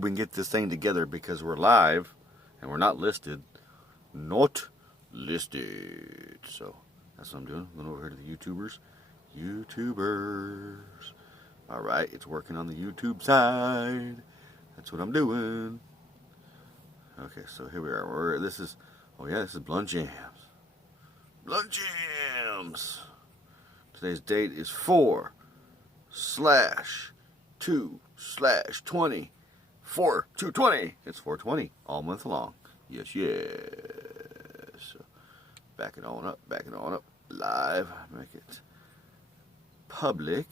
YouTube and get this thing together because we're live and we're not listed. Not listed. So that's what I'm doing. I'm going over here to the YouTubers. Alright, it's working on the YouTube side. That's what I'm doing. Okay, so here we are. This is BluntJamz. BluntJamz. Today's date is 4/2/20. 4/2/20. It's 4/20 all month long. Yes. So back it on up. Live. Make it public.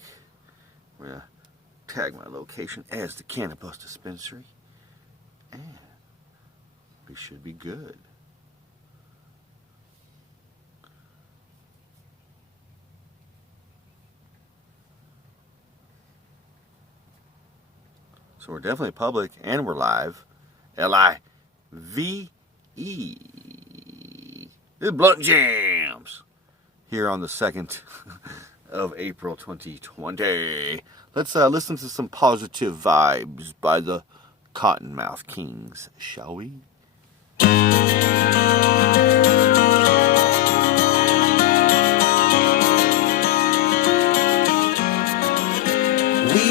I'm going to tag my location as the Cannabis Dispensary. And we should be good. So we're definitely public and we're live. Live. This is BluntJamz. Here on the 2nd of April 2020. Let's listen to some positive vibes by the Cottonmouth Kings, shall we? We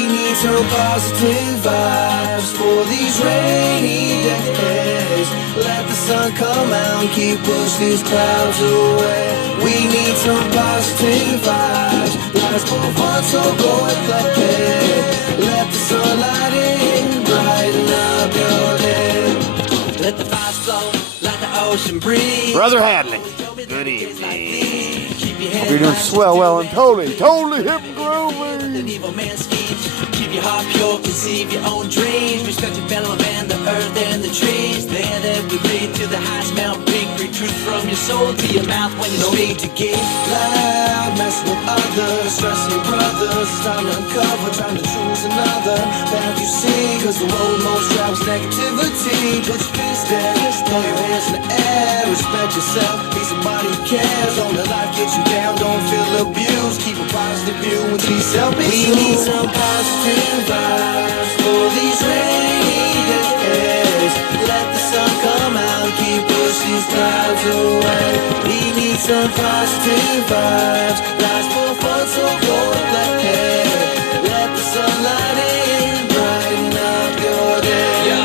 need some positive vibes for these rainy days. Let the sun come out and keep pushing these clouds away. We need some positive vibes. Life's for fun, so go and play. Let the sunlight in, brighten up your day. Let the vibes flow, like the ocean breeze. Brother Hadley, good evening. Hope you're doing swell, well, and totally hip and groovy. Keep your heart pure, conceive your own dreams. Respect your fellow man, the earth and the trees. There that we breathe to the high smell, big truth from your soul to your mouth when you speak. To get loud, messing with others, stressing your brothers. It's time to uncover, trying to choose another path you see. Cause the road most travels negativity. Put your fist there, throw your hands in the air. Respect yourself, be somebody who cares. Don't let life get you down, don't feel abused. Keep a positive view and be selfish. We need some positive vibes for these rainy days. Let the sun come out, keep push these clouds away. We need some positive vibes. Life's for fun, so go and play. Let the sunlight in, brighten up your day. Yo,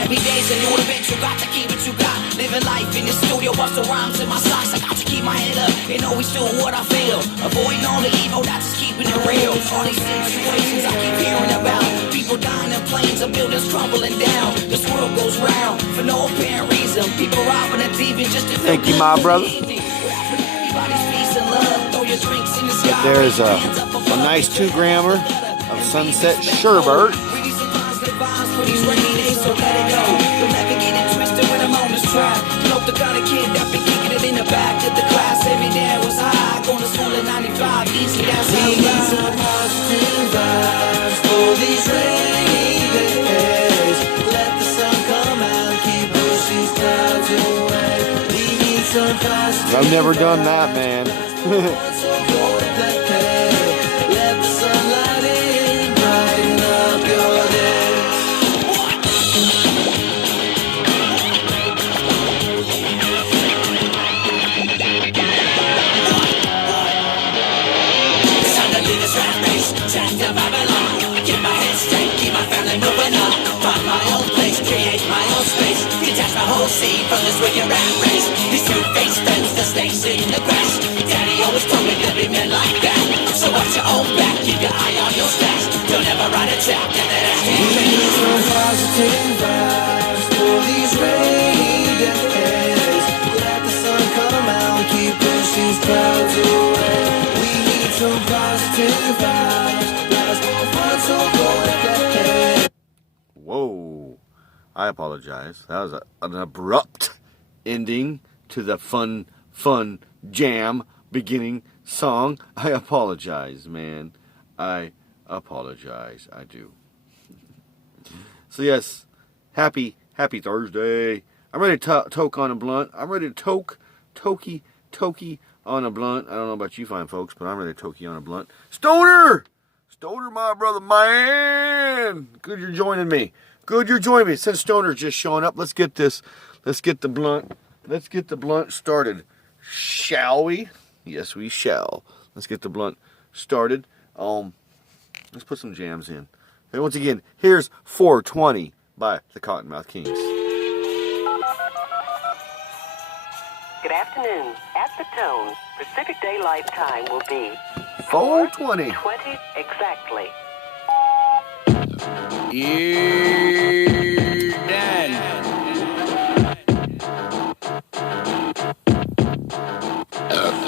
every day's a new adventure, got to keep it you got. Living life in the studio, busting rhymes in my socks. I got to keep my head up and always doing what I feel. Avoiding all the evil, that's just keeping it real. All these situations I keep hearing about. People dying in planes and buildings crumbling down. This world goes round for no apparent reason. People robbing and thieving just to Thank you, my brother. There's a nice 2-grammer of Sunset Sherbert. The kind of kid that been kicking it in the back of the class every day was high. Going to school at 95, easy as we need some positive vibes for these rainy days. Let the sun come out, keep push these clouds away. We need some positive. I've never done that, man. Let the sunlight in, brighten up your day. See from this wicked rat race. These two-faced friends, the snakes in the grass. Daddy always told me to be men like that. So watch your own back, keep your eye on your stats. Don't ever write a check, and then ask me. We need some positive vibes for these rainy days. Let the sun come out, keep push these clouds away. We need some positive vibes. Life's more fun, so go and play. Whoa. I apologize. That was an abrupt ending to the fun jam beginning song. I apologize, man. I apologize. I do. So yes, happy Thursday. I'm ready to toke on a blunt. I'm ready to tokey on a blunt. I don't know about you fine folks, but I'm ready to tokey on a blunt. Stoner, my brother, man. Good you're joining me. Good you're joining me. Since Stoner's just showing up, let's get the blunt started. Shall we? Yes, we shall. Let's get the blunt started. Let's put some jams in. And once again, here's 420 by the Cottonmouth Kings. Good afternoon. At the tone, Pacific Daylight Time will be 420. 20 exactly. You're done.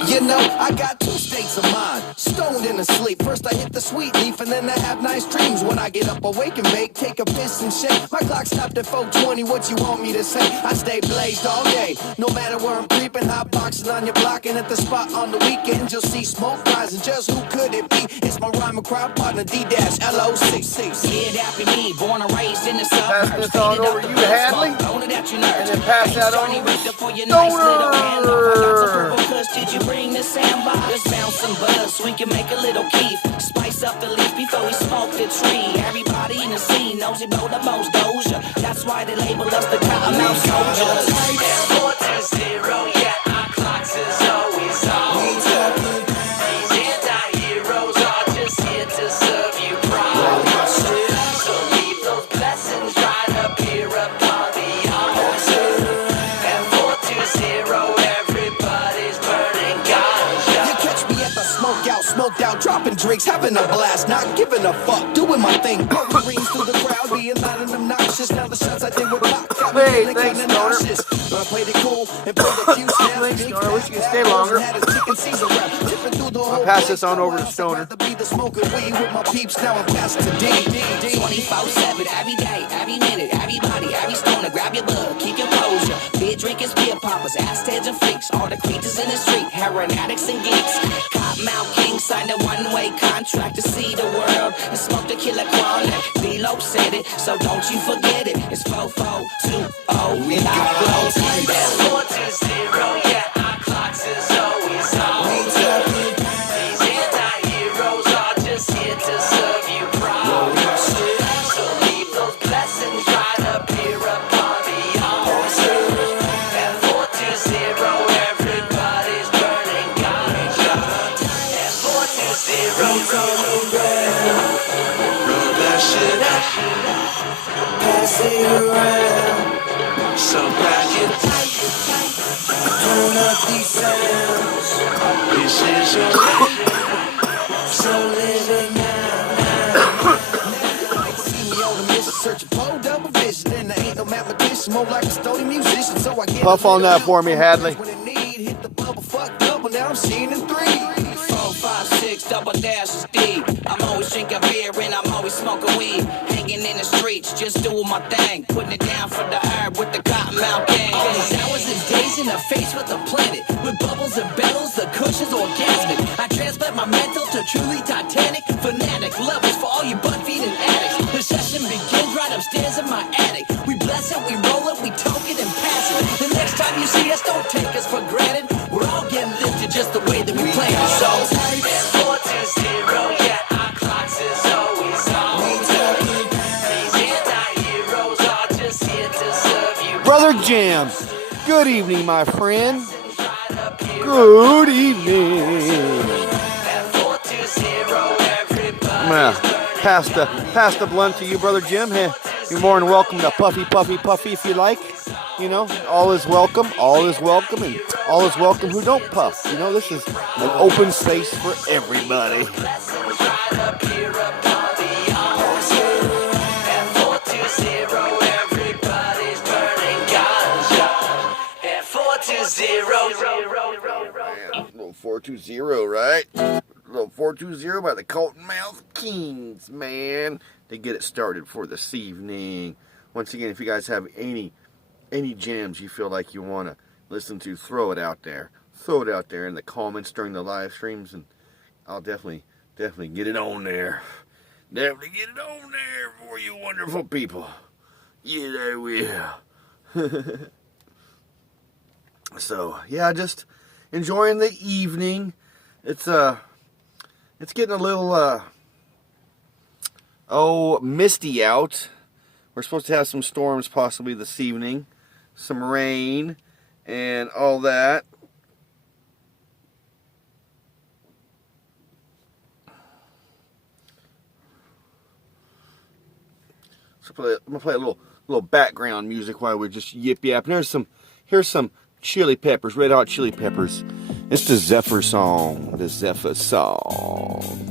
You know, I got two states of mind, stoned and asleep. First I hit the sweet leaf and then I have nice dreams. When I get up awake and bake, take a piss and shake. My clock stopped at 420, what you want me to say? I stay blazed all day, no matter where I'm creeping. Hot boxing on your block and at the spot on the weekend. You'll see smoke rising, just who could it be? It's my rhyme and crowd partner, D-LOCC. Kid happy me, born and raised in the suburbs. Pass this on over to you, Hadley. And And then pass that on over to Stoner. Did you bring the sandbox? Let's bounce some buzz so we can make a little keef. Spice up the leaf before we smoke the tree. Everybody in the scene knows he blow the most doja. That's why they label us the Cottonmouth Soldiers. 420, yeah, our clocks is always on. These anti-heroes are just here to serve you pride. So leave those blessings right up here upon the altar. And 420, everybody's burning ganja. You catch me at the smoked out, dropping drinks, having a blast, not giving a fuck, doing my thing. Pouring rings through the crowd, being loud and obnoxious. Now the shots I did with pop got me Hey, feeling thanks, kinda Stoner. nauseous. But I played it cool and played a few snaps. Thanks, Big Stoner. I wish you could fat stay longer. had his chicken Caesar wrap, tipping through the whole pass place. this on over to I'd Stoner. rather be the smoker weed with my peeps. Now I'm passing to D. 24/7, every day, every minute, everybody, every stoner, grab your bud, keep your posure. Beer drinkers, beer poppers, Aztecs and freaks, all the creatures in the street, heroin addicts and geeks. Cottonmouth King signed a one-way contract to see the world and smoke the killer chronic. D-Lo said it, so don't you forget it. It's 4420, we got flow. 420, yeah, our clocks is always on. These anti-heroes are just here to serve you proud. So leave those blessings right up here upon the altar. At 420, everybody's burning ganja. At 420, roll that shit up, pass it around. So back it tight, turn up these sounds. This is your life, so live it now. See me on a mission, searching for double vision. And I ain't no mathematician, more like a stony musician. So I get Puff on that for me, Hadley. when it need, hit the bubble, fuck double. Now I'm seeing in 3. 4, 5, 6, double dash is deep. I'm always drinking beer and I'm always smoking weed. Hanging in the streets, just doing my thing. Putting it down for the herb with the Cottonmouth King. All these hours and days in the face with the planet. With bubbles and bellows, the cushion's orgasmic. I transplant my mental to truly titanic. Fanatic levels for all you butt-feeding addicts. The session begins right upstairs in my attic. We bless it, we roll it, we toke it and pass it. The next time you see us, don't take us for granted. We're all getting lifted just the way that we play our songs. 420, yeah, our clocks is always on. These anti-heroes are just here to serve you. Brother Jams. Good evening, my friend. Good evening. I'm gonna pass the blunt to you, Brother Jim. Hey, you're more than welcome to puffy if you like. You know, all is welcome, and all is welcome who don't puff. You know, this is an open space for everybody. Little 420, right? Little 420 by the Cottonmouth Kings, man. They get it started for this evening. Once again, if you guys have any jams you feel like you want to listen to, throw it out there. Throw it out there in the comments during the live streams, and I'll definitely get it on there. Definitely get it on there for you wonderful people. Yeah, I will. So, yeah, just enjoying the evening. It's getting a little misty out. We're supposed to have some storms possibly this evening. Some rain and all that. So I'm gonna play a little background music while we're just yip yapping. Here's some Chili Peppers, Red Hot Chili Peppers. It's the Zephyr song. The Zephyr song.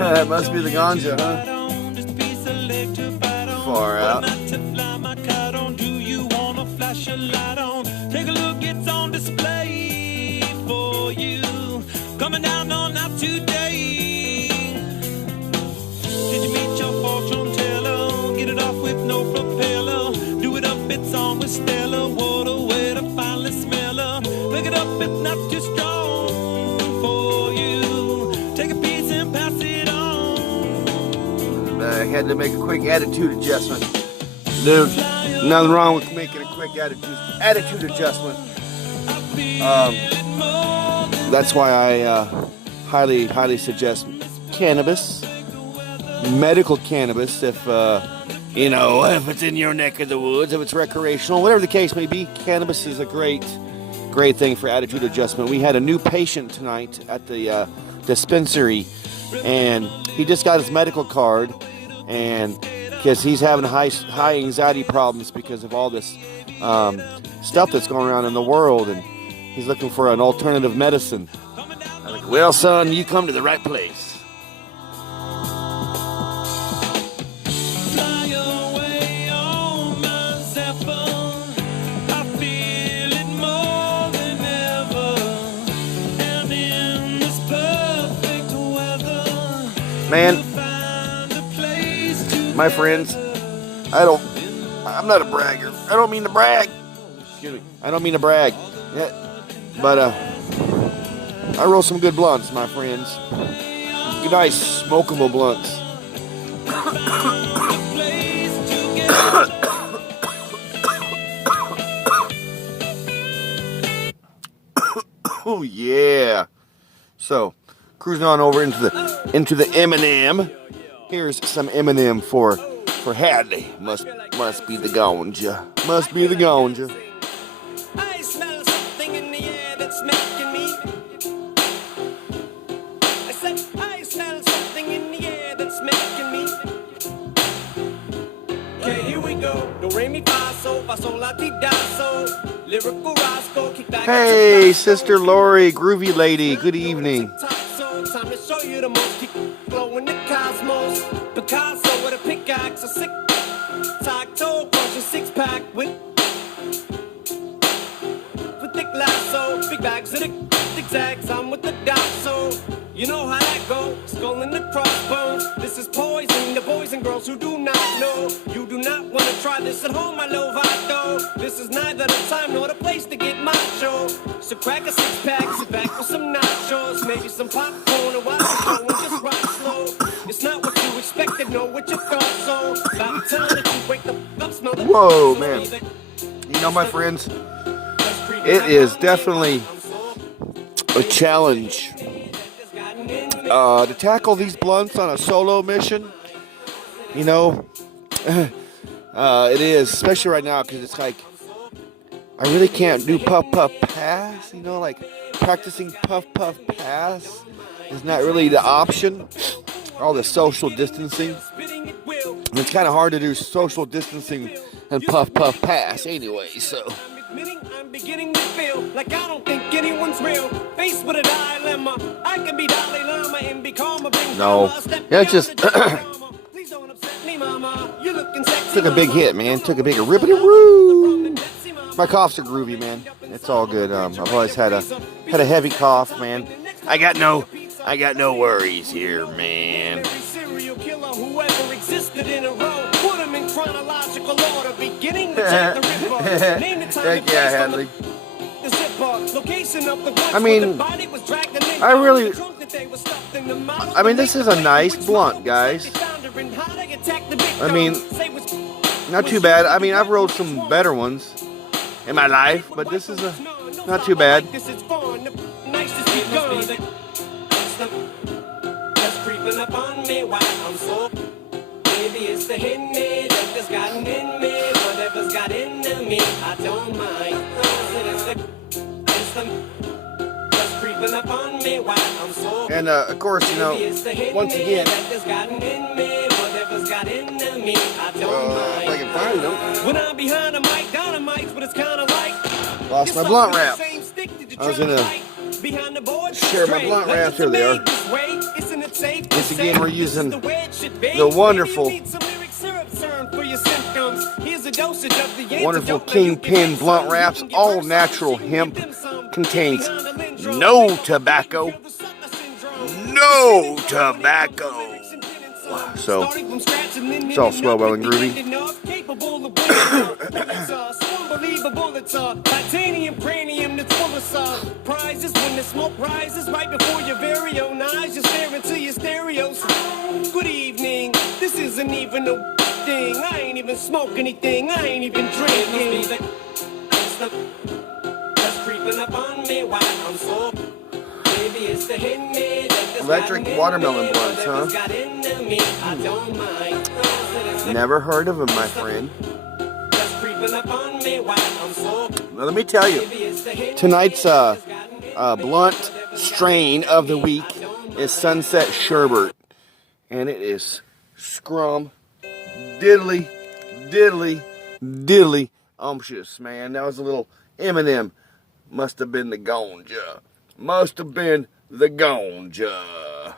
That must be the ganja, huh? Far out. Take a look, it's on display for you. Coming down on out today. Did you meet your fortune teller? Get it off with no propeller. Do it up, it's on with Stella. What a way to finally smell her. Pick it up, it's not too strong for you. Take a piece and pass it on. I had to make a quick attitude adjustment. Dude, nothing wrong with making a quick attitude adjustment. That's why I highly suggest cannabis, medical cannabis, if if it's in your neck of the woods, if it's recreational, whatever the case may be. Cannabis is a great thing for attitude adjustment. We had a new patient tonight at the dispensary, and he just got his medical card, and because he's having high anxiety problems because of all this stuff that's going around in the world, and he's looking for an alternative medicine. I'm like, well, son, you come to the right place. Man, my friends, I'm not a bragger. I don't mean to brag. Excuse me. I don't mean to brag. Yeah, but I roll some good blunts, my friends. Good, nice, smokable blunts. Oh yeah. So, cruising on over into the M&M. Here's some M&M for Hadley. Must be the ganja. Must be the ganja. I smell something in the air that's making me. I said I smell something in the air that's making me. Okay, here we go. Do re mi fa sol la ti da so. Lyrical Roscoe, kick back. Hey, Sister Lori, Groovy Lady. Good evening. Time to show you the most. Keep flowing the cosmos. Picasso with a pickaxe, a sick tack toe, crush a six pack with thick lasso, big bags of the zigzags. I'm with the dot, so you know how that goes. Skull in the crossbones. This is poison. The boys and girls who do not know. You do not want to try this at home, my Lovato. This is neither the time nor the place to get macho. So crack a six pack, sit back with some nachos, maybe some popcorn, and watch the show and just rock slow. It's not what you expected, know what you thought, so about time that you wake the up, smell the. Whoa, man. You know, my friends, it is definitely a challenge to tackle these blunts on a solo mission. You know, it is, especially right now, because it's like, I really can't do puff puff pass, you know, like practicing puff puff pass is not really the option. All the social distancing. And it's kind of hard to do social distancing and puff puff pass anyway, so. I'm beginning to feel like I don't think anyone's real. Faced with a dilemma, I can be Dalai Lama and be calm. No, yeah, it's just took a big hit, man. Took a big ribbity roo. My coughs are groovy, man. It's all good. I've always had a heavy cough, man. I got no worries here, man. Whoever existed in a row, put them in chronological order, beginning with Jack the Ripper. Name the time Heck yeah, Hadley. The zipper, location of the I mean, this is a nice blunt, guys. I mean, not too bad. I mean, I've rolled some better ones in my life, but this is not too bad. creeping up on me while I'm so. Maybe it's the hidden me that has gotten in me. Whatever's got into me, I don't mind. It's the just creeping up on me while I'm so. And of course, you know, once again, if I can find them. when I'm behind a mic, dynamite's what it's kind of like. Lost my blunt wrap. I was gonna share my blunt wrap. Here they are. Once again, we're using the wonderful Kingpin blunt wraps, all natural hemp, contains no tobacco. No tobacco. So it's all swell, well, and groovy. Unbelievable, it's titanium cranium that's full of surprises. When the smoke rises right before your very own eyes, you're staring to your stereos. Good evening, this isn't even a thing. I ain't even smoke anything, I ain't even drinking. Just creeping up on me while I'm so. Maybe it's the hidden me that Electric watermelon blunts, huh? Never heard of them, my friend. Now, let me tell you, tonight's blunt strain of the week is Sunset Sherbet, and it is scrum diddly diddly diddly umptious, man. That was a little Eminem. Must have been the ganja. Must have been the ganja.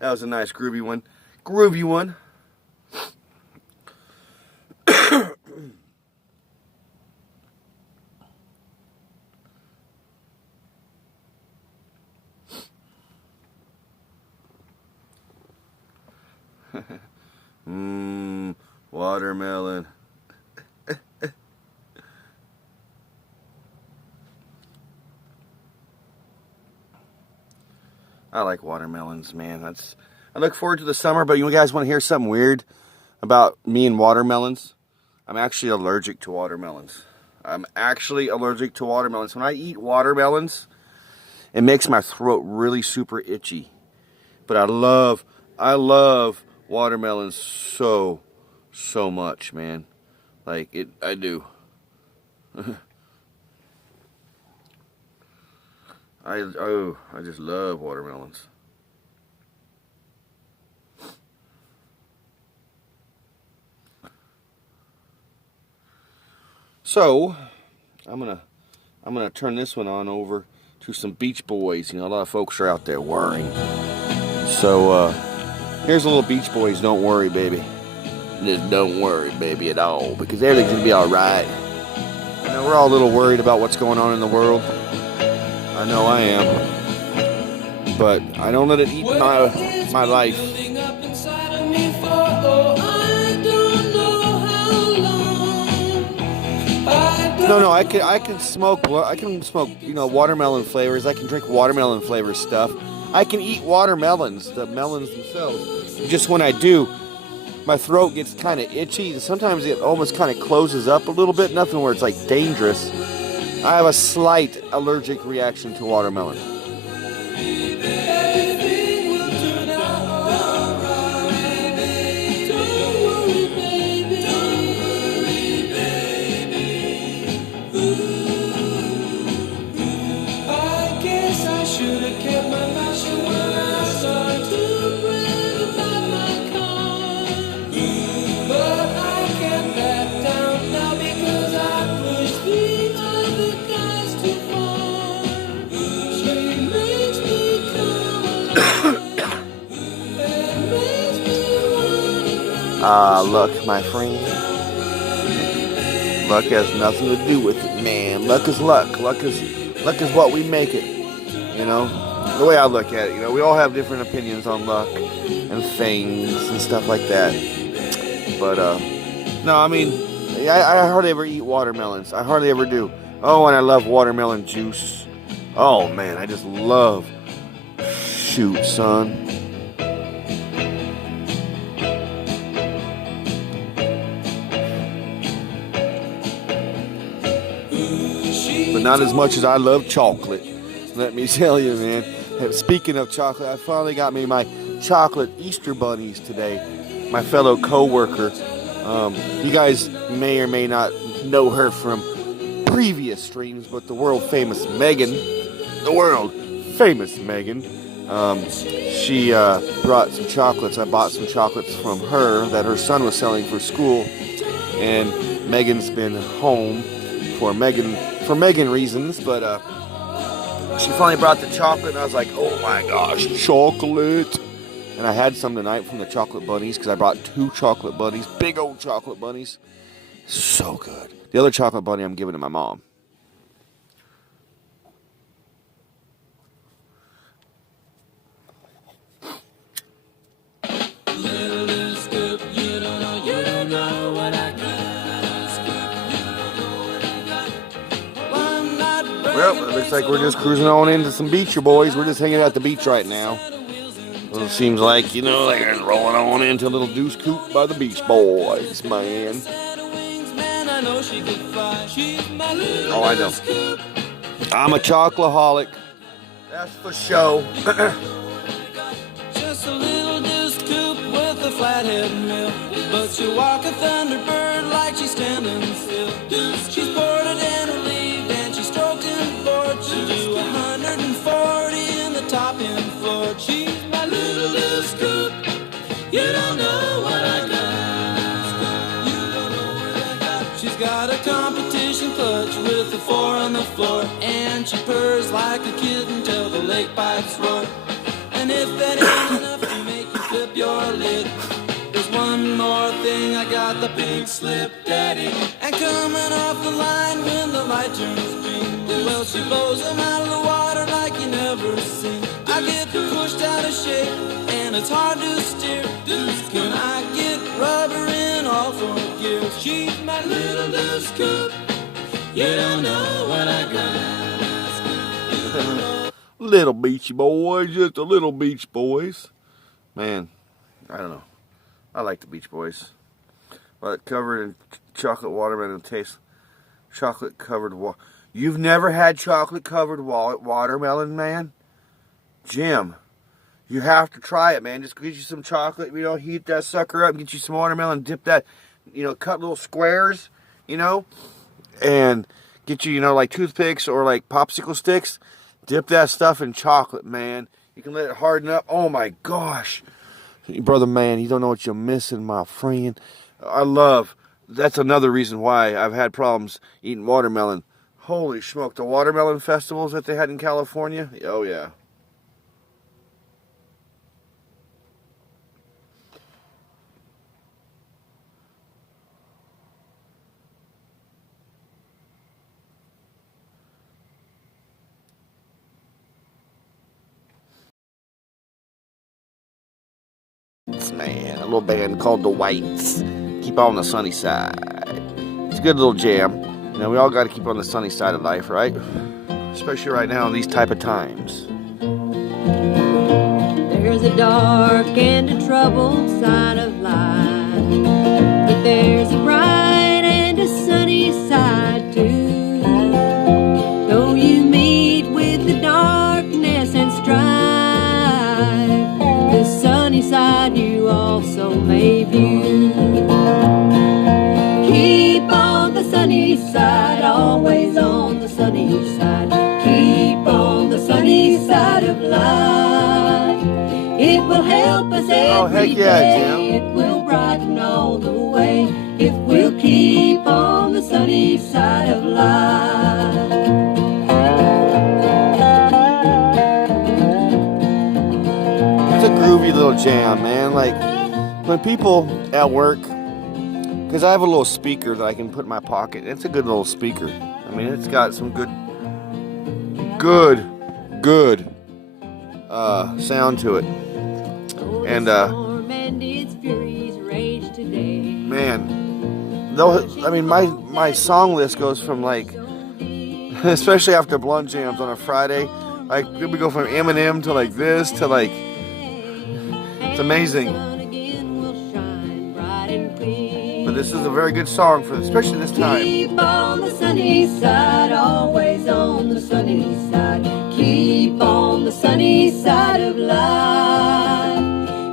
That was a nice groovy one. Groovy one. Watermelon. I like watermelons, man. I look forward to the summer, but you guys want to hear something weird about me and watermelons? I'm actually allergic to watermelons. I'm actually allergic to watermelons. When I eat watermelons, it makes my throat really super itchy. But I love watermelons so much, man. Like I do. I just love watermelons. So, I'm gonna turn this one on over to some Beach Boys. You know, a lot of folks are out there worrying. So, here's a little Beach Boys. Don't worry, baby. Just don't worry, baby, at all, because everything's gonna be all right. You know, we're all a little worried about what's going on in the world. I know I am, but I don't let it eat my life. No, I can smoke. I can smoke, you know, watermelon flavors. I can drink watermelon flavor stuff. I can eat watermelons, the melons themselves. Just when I do, my throat gets kind of itchy, and sometimes it almost kind of closes up a little bit. Nothing where it's like dangerous. I have a slight allergic reaction to watermelon. Luck, my friend. Luck has nothing to do with it, man. Luck is luck. Luck is what we make it. You know, the way I look at it. You know, we all have different opinions on luck and things and stuff like that. But no, I mean, I hardly ever eat watermelons. I hardly ever do. Oh, and I love watermelon juice. Oh man, I just love. Shoot, son. But not as much as I love chocolate. Let me tell you, man. And speaking of chocolate, I finally got me my chocolate Easter bunnies today. My fellow co-worker. You guys may or may not know her from previous streams, but the world famous Megan, she brought some chocolates. I bought some chocolates from her that her son was selling for school, and Megan's been home for Megan reasons, but she finally brought the chocolate, and I was like, oh my gosh, chocolate. And I had some tonight from the chocolate bunnies, because I brought 2 chocolate bunnies, big old chocolate bunnies. So good. The other chocolate bunny I'm giving to my mom. Well, it looks like we're just cruising on into some beach, boys. We're just hanging out at the beach right now. Well, it seems like, like we're rolling on into a little deuce coupe by the Beach Boys, man. Oh, I know. I'm a chocoholic. That's for show. Just a little deuce coupe with a flathead mill, but she walk a thunderbird like she's standing still. She's boarded and relieved and she's stroked in board. She'll do 140 in the top end floor. She's my little deuce coupe. You don't know what I got. You don't know what I got. She's got a competition clutch with the 4 on the floor, and she purrs like a kitten till the lake pipes roar. And if that ain't enough to make you flip your lid, there's one more thing. I got the pink slip daddy, and coming off the line when the light turns green, well, she blows them out of the water like you never seen. I get pushed out of shape and it's hard to steer. Can I get rubber in all 4 gears? She's my little deuce coupe. You don't know what I got. Little Beach Boys, just a little Beach Boys. Man, I don't know. I like the Beach Boys. But covered in chocolate watermelon taste. Chocolate covered water. You've never had chocolate covered watermelon, man? Jim, you have to try it, man. Just get you some chocolate, heat that sucker up, get you some watermelon, dip that, cut little squares, and get you, like toothpicks or like popsicle sticks. Dip that stuff in chocolate, man. You can let it harden up. Oh my gosh. Brother, man, you don't know what you're missing, my friend. That's another reason why I've had problems eating watermelon. Holy smoke, the watermelon festivals that they had in California? Oh yeah. Man, a little band called The Whites. Keep on the sunny side. It's a good little jam. We all got to keep on the sunny side of life, right? Especially right now in these type of times. There's a dark and a troubled side of life, but there's a bright and a sunny side too. Though you meet with the darkness and strife, the sunny side you also may view. Keep on the sunny side, always on the sunny side. Keep on the sunny side of life. It will help us every day. Jim. It will brighten all the way if we'll keep on the sunny side of life. It's a groovy little jam, man. Like when people at work, because I have a little speaker that I can put in my pocket. It's a good little speaker. I mean, it's got some good sound to it. And man, though, I mean, my song list goes from like, especially after BluntJamz on a Friday, like we go from Eminem to like this to like, it's amazing. But this is a very good song for, especially this time. Keep on the sunny side, always on the sunny side. Keep keep on the sunny side of life.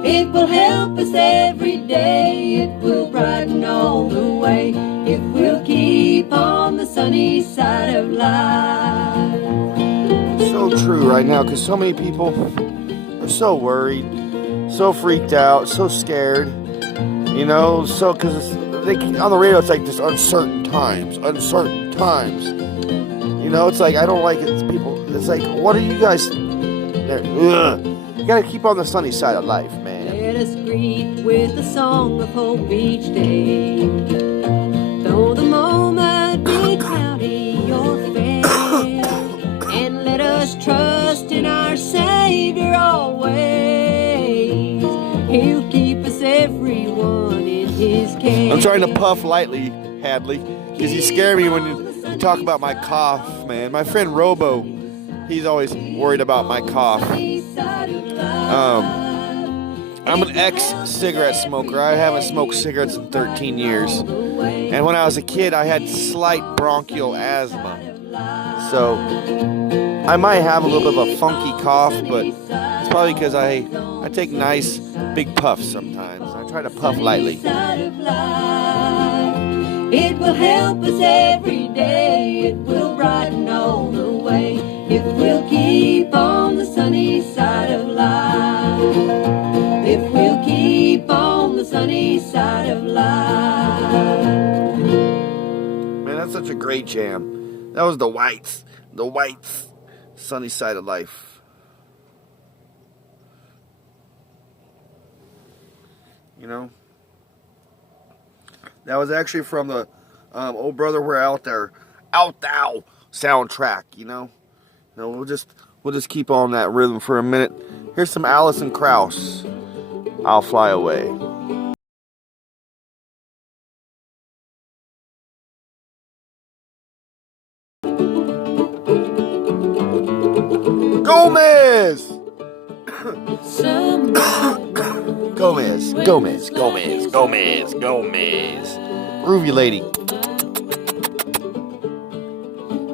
It will help us every day. It will brighten all the way if we'll keep on the sunny side of life. So true right now, because so many people are so worried, so freaked out, so scared. You know, so because on the radio it's like this uncertain times. You know, it's like I don't like it. It's people. It's like, what are you guys? You gotta keep on the sunny side of life, man. Let us greet with a song of hope each day. Though the moment be cloudy or fair, and let us trust in our Savior always. He'll keep us everyone in His care. I'm trying to puff lightly, Hadley, because you scare me when you talk about my cough, man. My friend Robo, he's always worried about my cough. I'm an ex-cigarette smoker. I haven't smoked cigarettes in 13 years. And when I was a kid, I had slight bronchial asthma. So I might have a little bit of a funky cough, but it's probably because I take nice big puffs sometimes. I try to puff lightly. It will help us every day. It will brighten all the way if we'll keep on the sunny side of life. If we'll keep on the sunny side of life. Man, that's such a great jam. That was the Whites, sunny side of life. You know, that was actually from the "Oh Brother, We're Out There, Out Thou" soundtrack. You know, we'll just keep on that rhythm for a minute. Here's some Alison Krauss. I'll Fly Away. Gomez! Gomez. Groovy lady.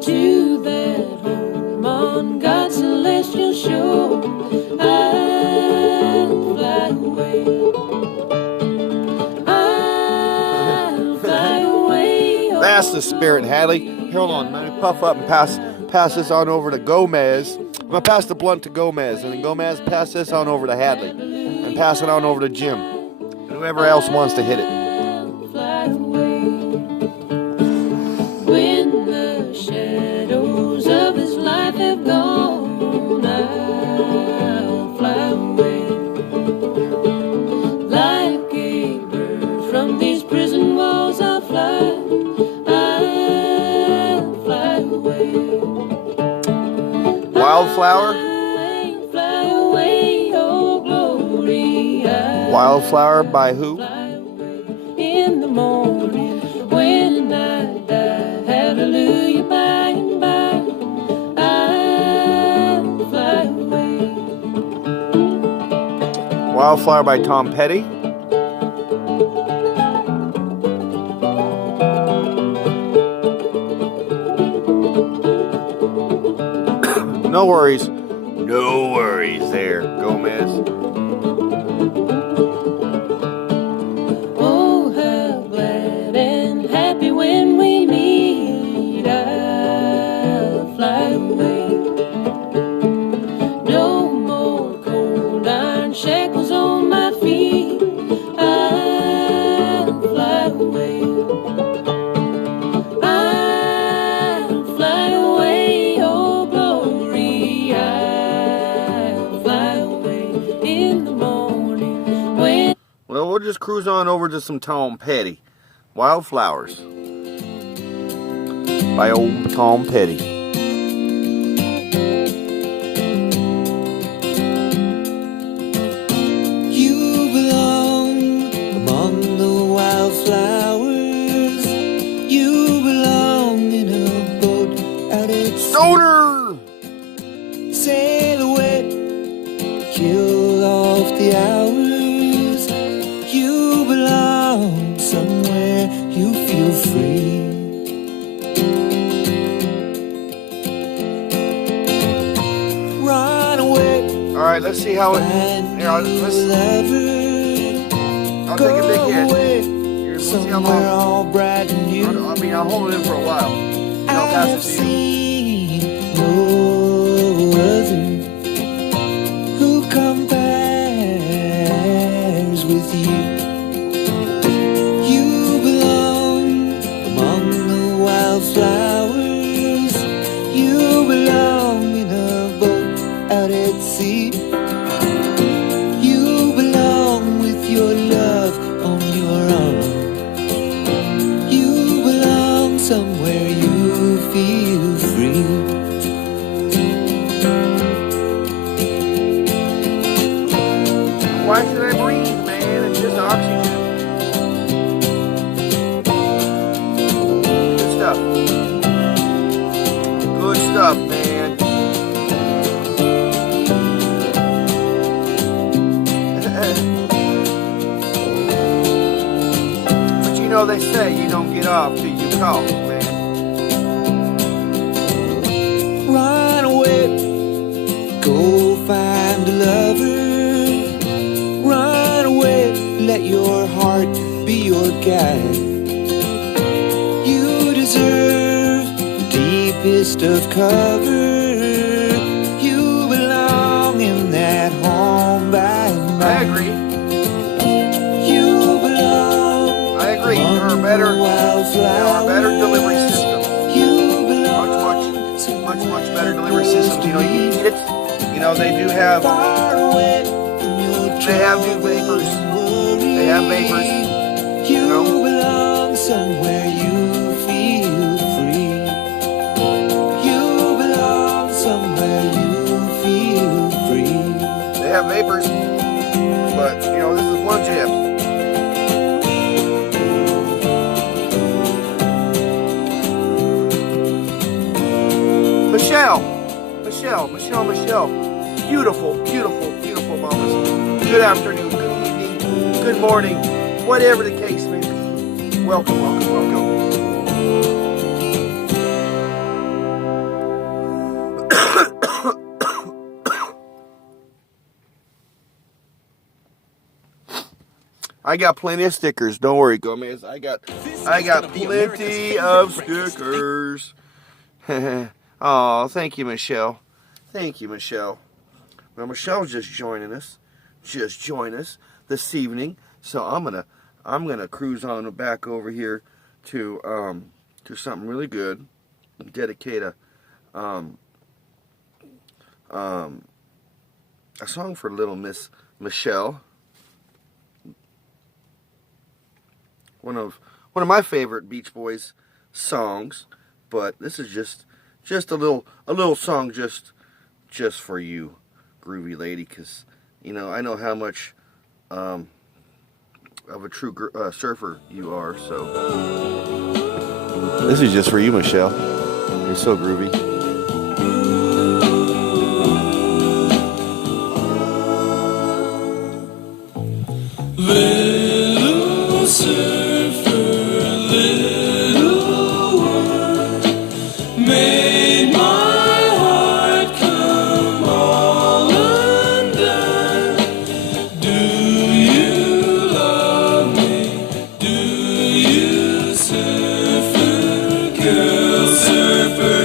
To that home on God's celestial shore, I'll fly away. I'll fly away. That's the spirit, Hadley. Hold on, let me puff up and pass this on over to Gomez. I'm gonna pass the blunt to Gomez, and then Gomez pass this on over to Hadley, and pass it on over to Jim, and whoever else wants to hit it. Fly away. When the shadows of this life have gone, I'll fly away. Like a bird from these prison walls, I'll fly. I'll fly away. Wildflower? Fly away, oh glory. Wildflower by who? In the morning when I die, hallelujah, by and by, I'll fly away. Wildflower by Tom Petty. No worries. No worries there, Gomez. Oh, how glad and happy when we meet, I'll fly away. No more cold iron shackles on my feet, I'll fly away. I'll fly away, oh glory, I'll fly away in the morning when. Well, we'll just cruise on over to some Tom Petty. Wildflowers by old Tom Petty. You belong among the wildflowers. You belong in a boat out at sea. Stoner! Sail away, kill off the hours. You belong somewhere you feel free. let's see how it. Here, I'll take a big hit. Here, let's see how long. I'll hold it in for a while. And I'll pass it to you. No other who compares with you. You belong among the wildflowers. You belong in a boat out at sea. You belong with your love on your arm. You belong somewhere you feel free. Why should I breathe, man? It's just oxygen. Good stuff. Good stuff, man. But you know they say you don't get off till you call, man. Run away, go find a lover. Run away, let your heart be your guide. You deserve the deepest of cover. You belong in that home by and by. I agree. You belong. I agree. There are better delivery systems. You belong. Much better delivery systems. You know, you can eat it. You know, they do have. They have new vapors. They have vapors. You know? belong somewhere you feel free. You belong somewhere you feel free. They have vapors. But, you know, this is BluntJamz. Michelle. Beautiful mamas. Good afternoon, good evening, good morning, whatever the case may be. Welcome. I got plenty of stickers. Don't worry, Gomez. I got plenty of stickers. Oh, thank you, Michelle. Well, Michelle's just joining us this evening. So I'm gonna cruise on back over here to something really good. Dedicate a song for little Miss Michelle. One of my favorite Beach Boys songs, but this is just a little song just for you, groovy lady, because you know I know how much of a true surfer you are. So this is just for you, Michelle. You're so groovy. Little surfer, little world, made my heart come all undone. Do you love me? Do you, surfer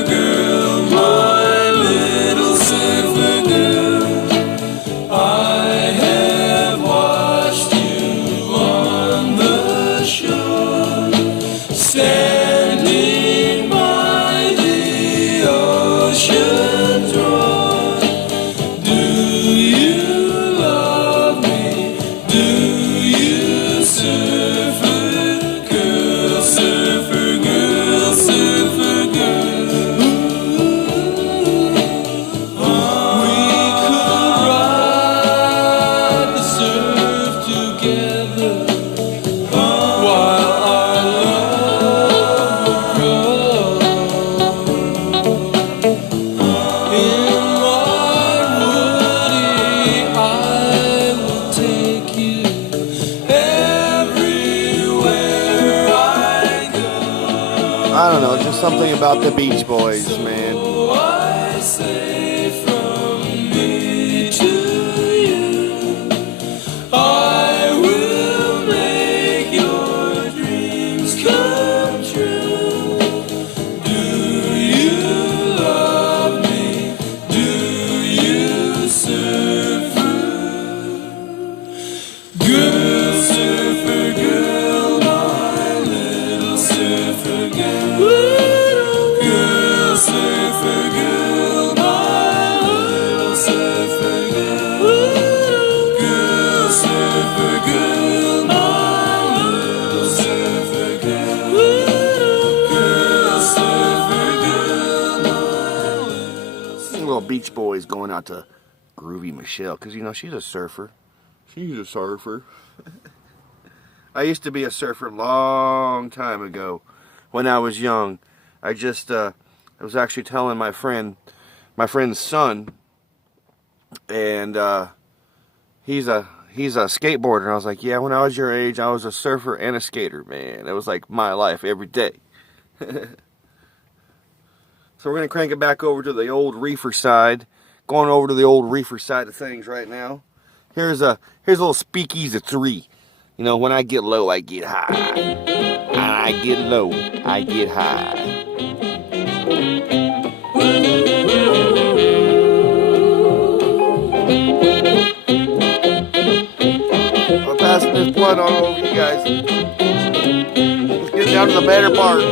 girl, my little surfer girl? I have watched you on the shore, standing by the ocean's roar. Do you love me? Do you, surfer girl, surfer girl, surfer girl? We could ride the surf together while our love would grow. In my woody, I will take you everywhere I go. I don't know, just something about the Beach Boys, man. So I say from me to surfer girl, my little surfer girl. Girl, surfer girl, my little surfer. Little Beach Boys going out to Groovy Michelle, because you know she's a surfer. She's a surfer. I used to be a surfer a long time ago when I was young. I was actually telling my friend's son, and he's a skateboarder, and I was like, yeah, when I was your age, I was a surfer and a skater, man. It was like my life every day. So we're gonna crank it back over to the old reefer side. Going over to the old reefer side of things right now. Here's a little speakeasy 3. You know, when I get low, I get high. And I get low, I get high. I'm passing this blunt on over you guys. Let's get down to the better part.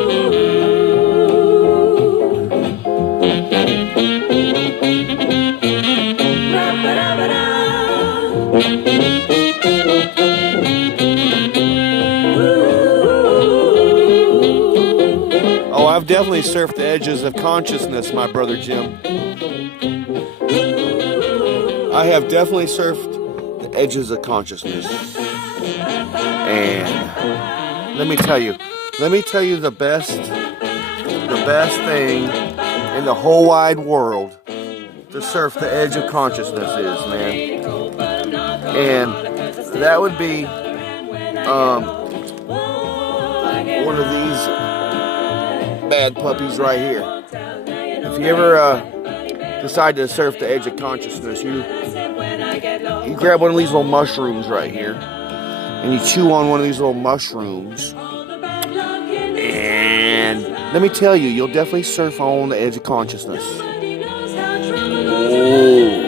Oh, I've definitely surfed the edges of consciousness, my brother Jim. I have definitely surfed the edges of consciousness. And let me tell you the best thing in the whole wide world to surf the edge of consciousness is, man. And that would be one of these bad puppies right here. If you ever decide to surf the edge of consciousness, you grab one of these little mushrooms right here, and you chew on one of these little mushrooms, and let me tell you, you'll definitely surf on the edge of consciousness. Oh.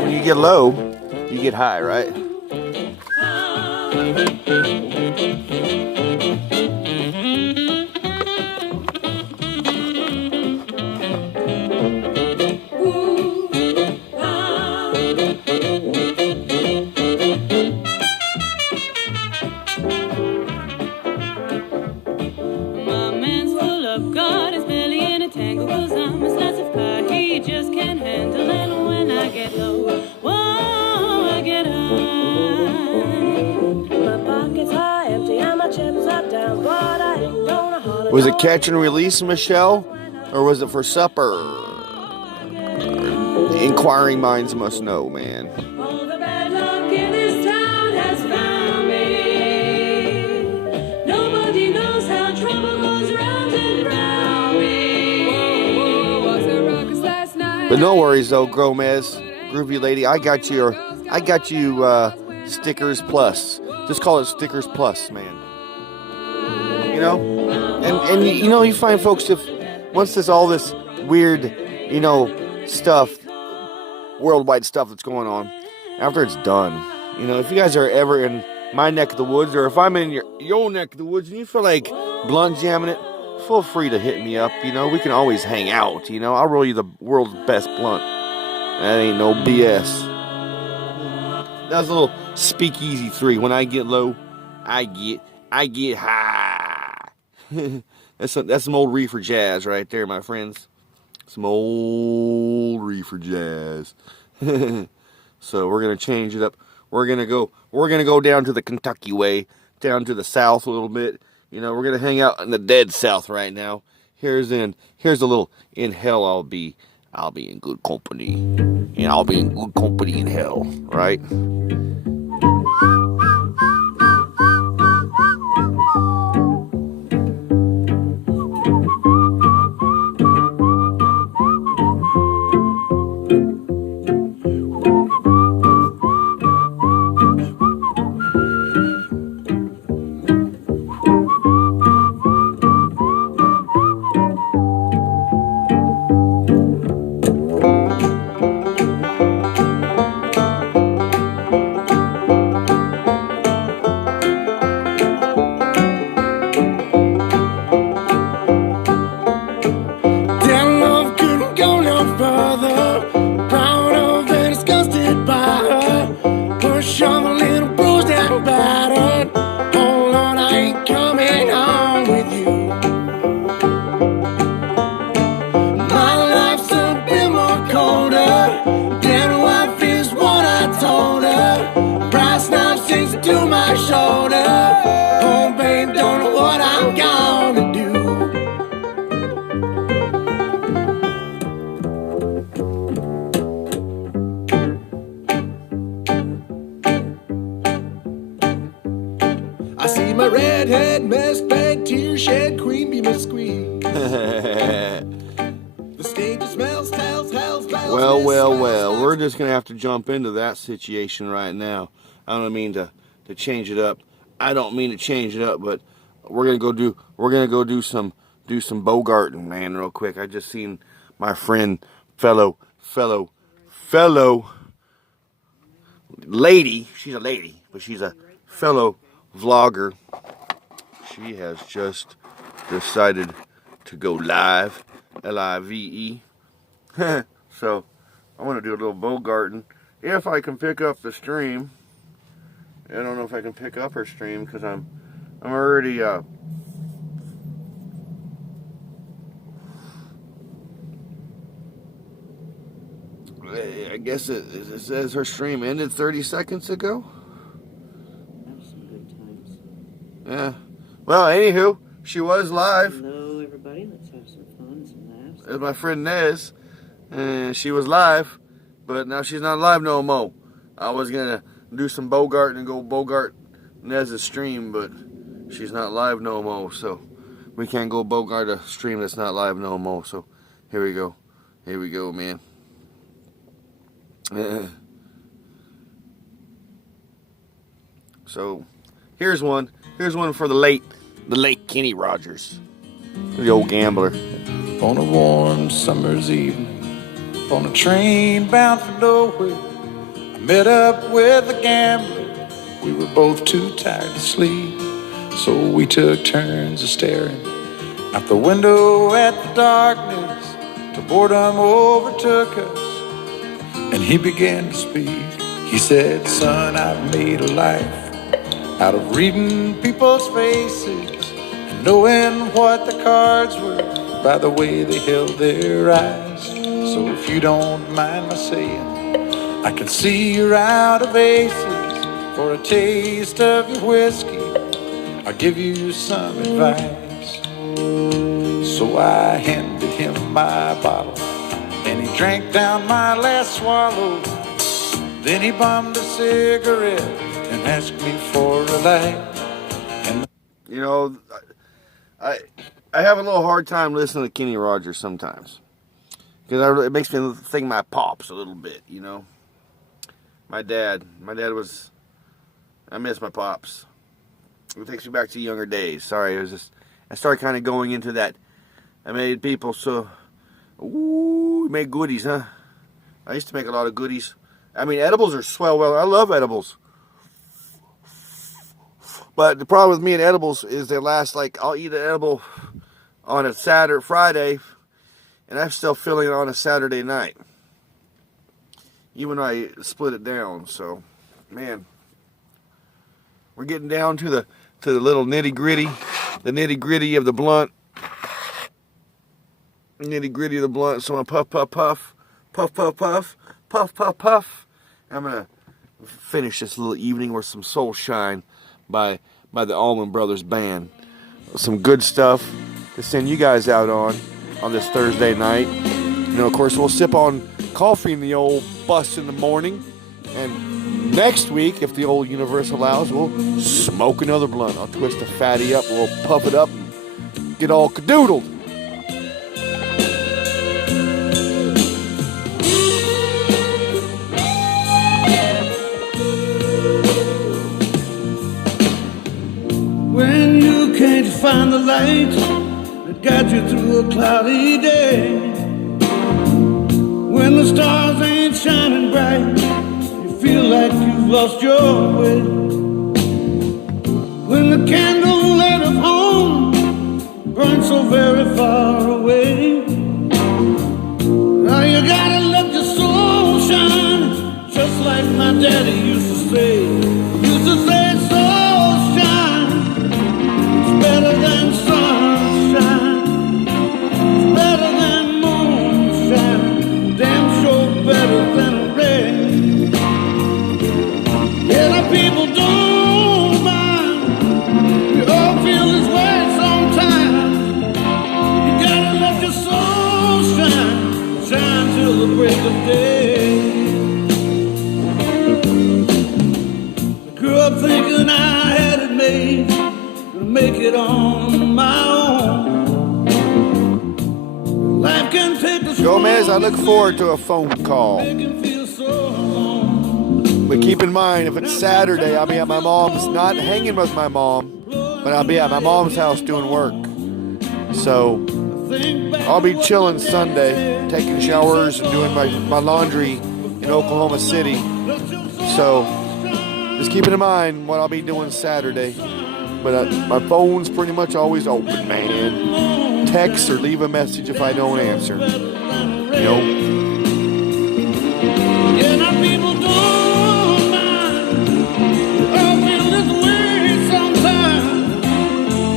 When you get low, you get high, right? Was it catch and release, Michelle? Or was it for supper? Inquiring minds must know, man. All the bad luck in this town has found me. Nobody knows how trouble goes round and round me. Was a ruckus last night. But no worries though, Gomez, Groovy Lady. I got you Stickers Plus. Just call it Stickers Plus, man. You know? And you know, you find folks, if once there's all this weird, you know, stuff, worldwide stuff that's going on, after it's done, you know, if you guys are ever in my neck of the woods, or if I'm in your neck of the woods and you feel like blunt jamming it, feel free to hit me up. You know, we can always hang out. You know, I'll roll you the world's best blunt. That ain't no BS. That was a little speakeasy 3. When I get low, I get high. That's some old reefer jazz right there, my friends. Some old reefer jazz. So we're gonna change it up. We're gonna go down to the Kentucky way, down to the south a little bit. You know, we're gonna hang out in the dead south right now. Here's a little in hell. I'll be in good company, and I'll be in good company in hell, right? see my redhead, mask bag, tear shed, cream beam and squeak. The stage smells, tells, hells, bells. Well. We're just gonna have to jump into that situation right now. I don't mean to change it up. I don't mean to change it up, but we're gonna go do some Bogarting, man, real quick. I just seen my friend, fellow lady. She's a lady, but she's a fellow vlogger. She has just decided to go live, Live. So I want to do a little Bogarting if I can pick up the stream. I don't know if I can pick up her stream because I'm already I guess it says her stream ended 30 seconds ago. Have some good times. Yeah. Well, anywho, she was live. Hello, everybody. Let's have some fun, some laughs. It's my friend Nez, and she was live, but now she's not live no more. I was gonna do some Bogart and go Bogart Nez's stream, but she's not live no more, so we can't go Bogart a stream that's not live no more. So here we go, man. So here's one for the late Kenny Rogers, the old gambler. On a warm summer's evening, on a train bound for nowhere, I met up with a gambler. We were both too tired to sleep, so we took turns of staring out the window at the darkness till boredom overtook us, and he began to speak. He said, "Son, I've made a life out of reading people's faces and knowing what the cards were by the way they held their eyes. So if you don't mind my saying, I can see you're out of aces. For a taste of your whiskey, I'll give you some advice." So I handed him my bottle, and he drank down my last swallow. Then he bummed a cigarette and asked me for a light. And you know, I have a little hard time listening to Kenny Rogers sometimes, because it makes me think my pops a little bit, you know. My dad was, I miss my pops. It takes me back to younger days. Sorry, I started kind of going into that. I made people so, ooh, make goodies, huh? I used to make a lot of goodies. I mean, edibles are swell. Well, I love edibles. But the problem with me and edibles is they last, like, I'll eat an edible on a Friday, and I'm still feeling it on a Saturday night. Even though I split it down, so, man. We're getting down to the little nitty-gritty of the blunt. Nitty-gritty of the blunt. So I'm gonna puff. I'm gonna finish this little evening with some Soul Shine by the Allman Brothers Band. Some good stuff to send you guys out on this Thursday night. You know, of course, we'll sip on coffee in the old bus in the morning, and next week, if the old universe allows, we'll smoke another blunt. I'll twist the fatty up, we'll puff it up, and get all cadoodled. When you can't find the light that guides you through a cloudy day, when the stars ain't shining bright, you feel like you've lost your way. When the candle light of home burns so very far away, now you gotta let your soul shine, just like my daddy used to say. Soul shine, it's better than sunshine, it's better than moonshine, damn sure better than rain. Yeah, the people don't mind, we all feel this way sometimes. You gotta let your soul shine, shine till the break of day. I grew up thinking to make it on my own. Life can take us Gomez, I look forward to a phone call. make it feel so alone. But keep in mind, if it's Saturday, I'll be at my mom's, not hanging with my mom, but I'll be at my mom's house doing work. So I'll be chilling Sunday, taking showers and doing my laundry in Oklahoma City. So just keep it in mind what I'll be doing Saturday. But my phone's pretty much always open, man. Text or leave a message if I don't answer. You know? Yeah, now people don't mind. I feel this way sometimes.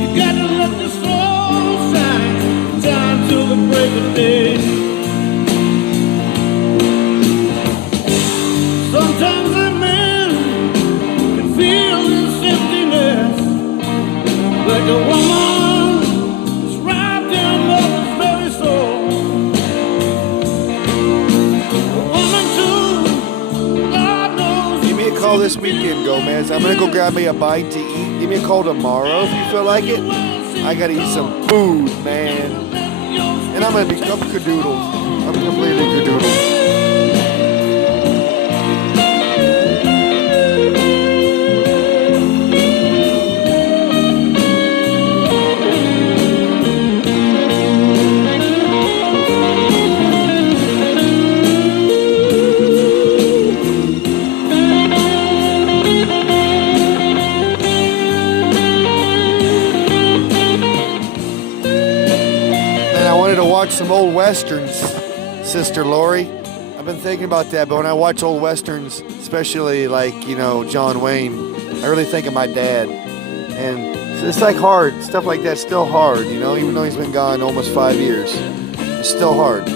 You got to let the soul shine till the break of day. Sometimes a man can feel this emptiness, like a woman is wrapped in love's very soul. A woman too, God knows. Give me a call this weekend, Gomez. I'm gonna go grab me a bite to eat. Give me a call tomorrow if you feel like it. I gotta eat some food, man. And I'm cadoodled. I'm completely cadoodled. Watch some old westerns, Sister Lori. I've been thinking about that, but when I watch old westerns, especially like, you know, John Wayne, I really think of my dad. And it's like hard. Stuff like that's still hard, you know, even though he's been gone almost 5 years. It's still hard.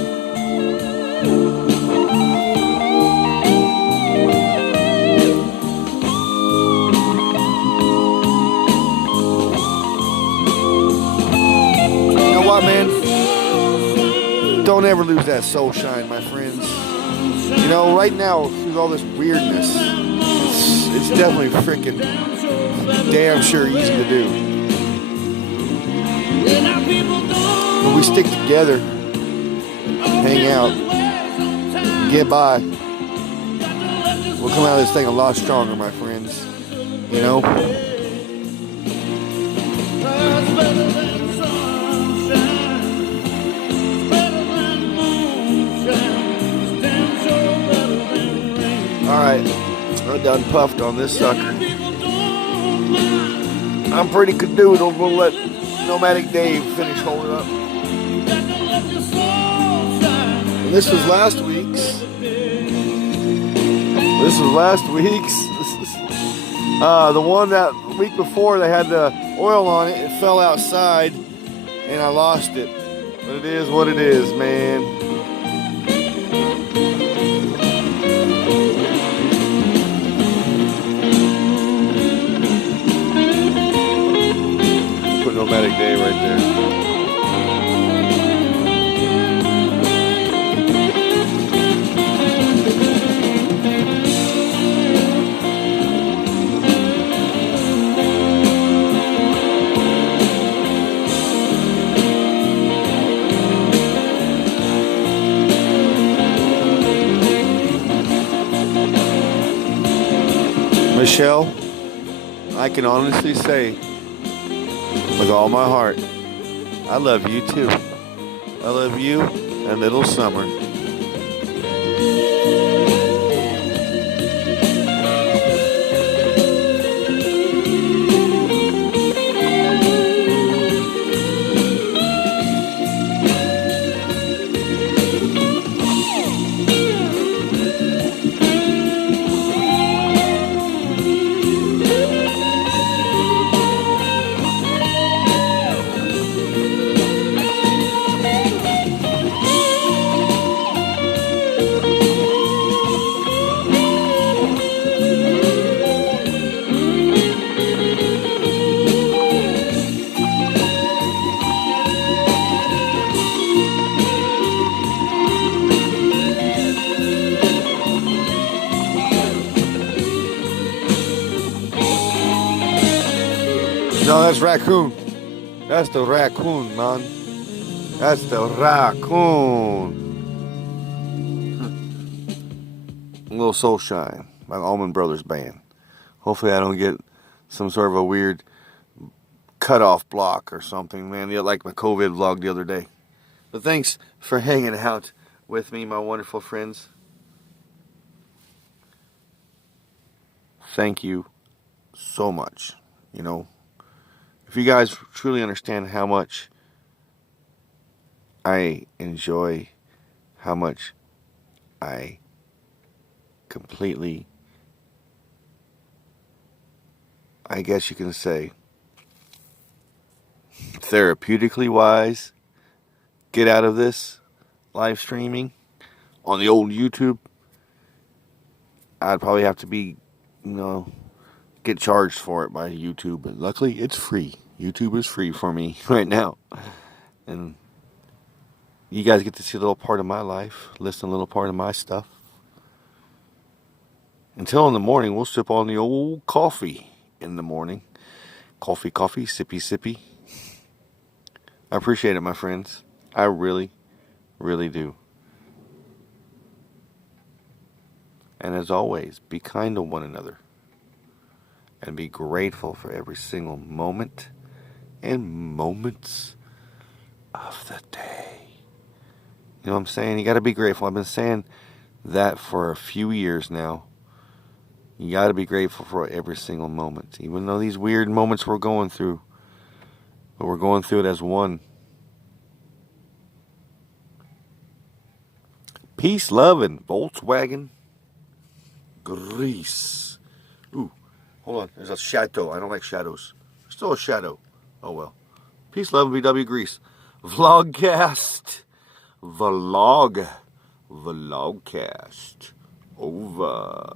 You know what, man? Don't ever lose that soul shine, my friends. You know, right now, through all this weirdness, it's definitely freaking damn sure easy to do. When we stick together, hang out, get by, we'll come out of this thing a lot stronger, my friends. You know? Alright, I'm done puffed on this sucker. I'm pretty cadoodled. We'll let Nomadic Dave finish holding up. And this was last week's. The one that week before they had the oil on it. It fell outside and I lost it. But it is what it is, man. Nomadic Day right there. Michelle, I can honestly say, with all my heart, I love you too. I love you and little Summer. that's raccoon. That's the raccoon, man. That's the raccoon. Little Soul Shine by the Allman Brothers Band. Hopefully I don't get some sort of a weird cutoff block or something, man. Like my COVID vlog the other day. But thanks for hanging out with me, my wonderful friends. Thank you so much. You know, if you guys truly understand how much I enjoy, how much I completely, I guess you can say, therapeutically wise, get out of this live streaming on the old YouTube, I'd probably have to be, get charged for it by YouTube. But luckily, it's free. YouTube is free for me right now. And you guys get to see a little part of my life, listen to a little part of my stuff. Until in the morning, we'll sip on the old coffee in the morning. Coffee, sippy, sippy. I appreciate it, my friends. I really, really do. And as always, be kind to one another. And be grateful for every single moment and moments of the day. You know what I'm saying? You got to be grateful. I've been saying that for a few years now. You got to be grateful for every single moment. Even though these weird moments we're going through. But we're going through it as one. Peace, love, and Volkswagen Grease. Ooh, hold on. There's a shadow. I don't like shadows. There's still a shadow. Oh, well. Peace, love, and VW Grease. Vlogcast. Vlogcast. Over.